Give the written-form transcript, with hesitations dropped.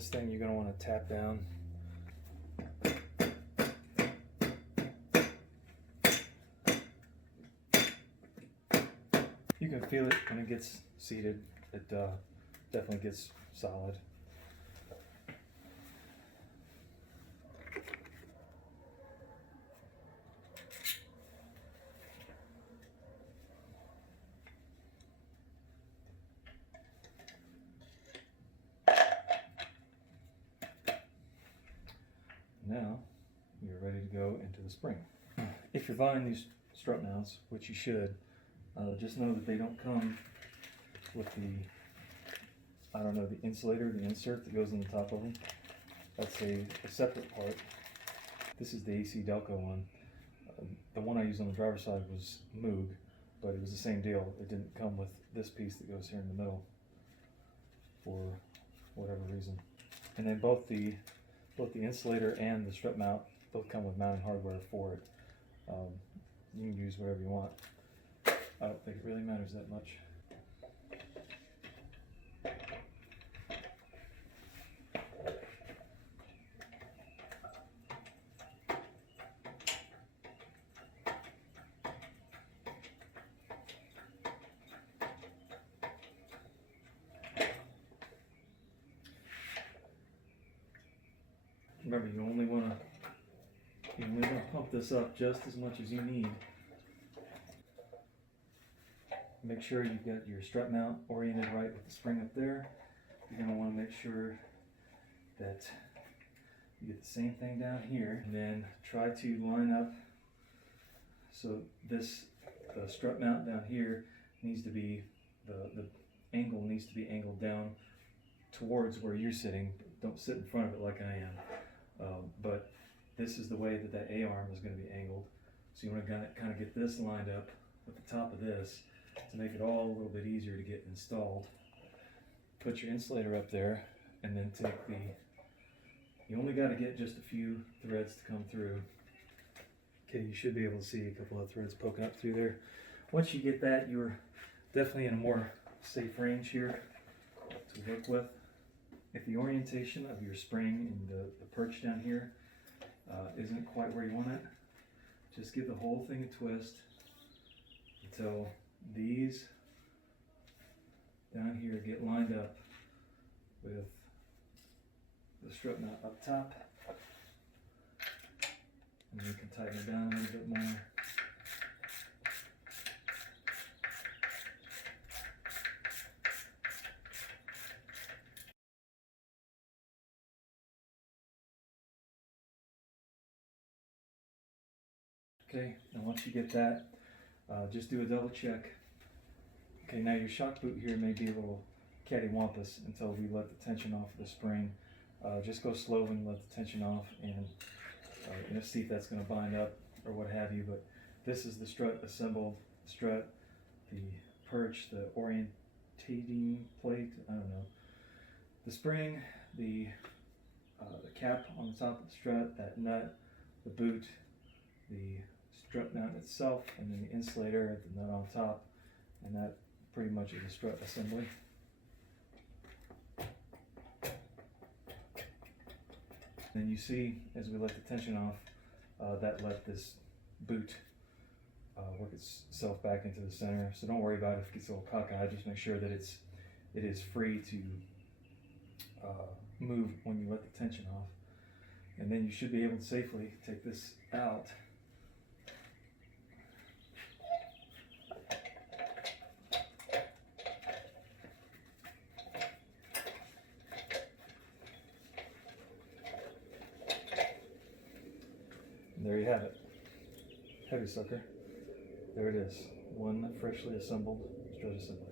this thing, you're going to want to tap down. You can feel it when it gets seated. It definitely gets solid. Now you're ready to go into the spring. If you're buying these strut mounts, which you should, just know that they don't come with the insulator, the insert that goes on the top of them. That's a separate part. This is the AC Delco one. The one I used on the driver's side was Moog, but it was the same deal. It didn't come with this piece that goes here in the middle for whatever reason. And then both the insulator and the strut mount both come with mounting hardware for it. You can use whatever you want. I don't think it really matters that much. Remember, you only want to pump this up just as much as you need. Make sure you've got your strut mount oriented right with the spring up there. You're going to want to make sure that you get the same thing down here, and then try to line up so the strut mount down here needs to be, the angle needs to be angled down towards where you're sitting. Don't sit in front of it like I am. But this is the way that A-arm is going to be angled. So you want to kind of get this lined up with the top of this to make it all a little bit easier to get installed. Put your insulator up there, and then take you only got to get just a few threads to come through. Okay, you should be able to see a couple of threads poking up through there. Once you get that, you're definitely in a more safe range here to work with. If the orientation of your spring and the perch down here isn't quite where you want it, just give the whole thing a twist until these down here get lined up with the strut mount up top. And you can tighten it down a little bit more. Okay, and once you get that, just do a double check. Okay, now your shock boot here may be a little cattywampus until we let the tension off of the spring. Just go slow and let the tension off, and see if that's going to bind up or what have you. But this is the strut assembled strut, the perch, the orientating plate, I don't know, the spring, the cap on the top of the strut, that nut, the boot, the strut mount itself, and then the insulator, the nut on top, and that pretty much is the strut assembly. And you see, as we let the tension off, that let this boot work itself back into the center. So don't worry about it if it gets a little cockeyed. Just make sure that it is free to move when you let the tension off. And then you should be able to safely take this out. And there you have it. Heavy sucker. There it is. One freshly assembled strut assembly.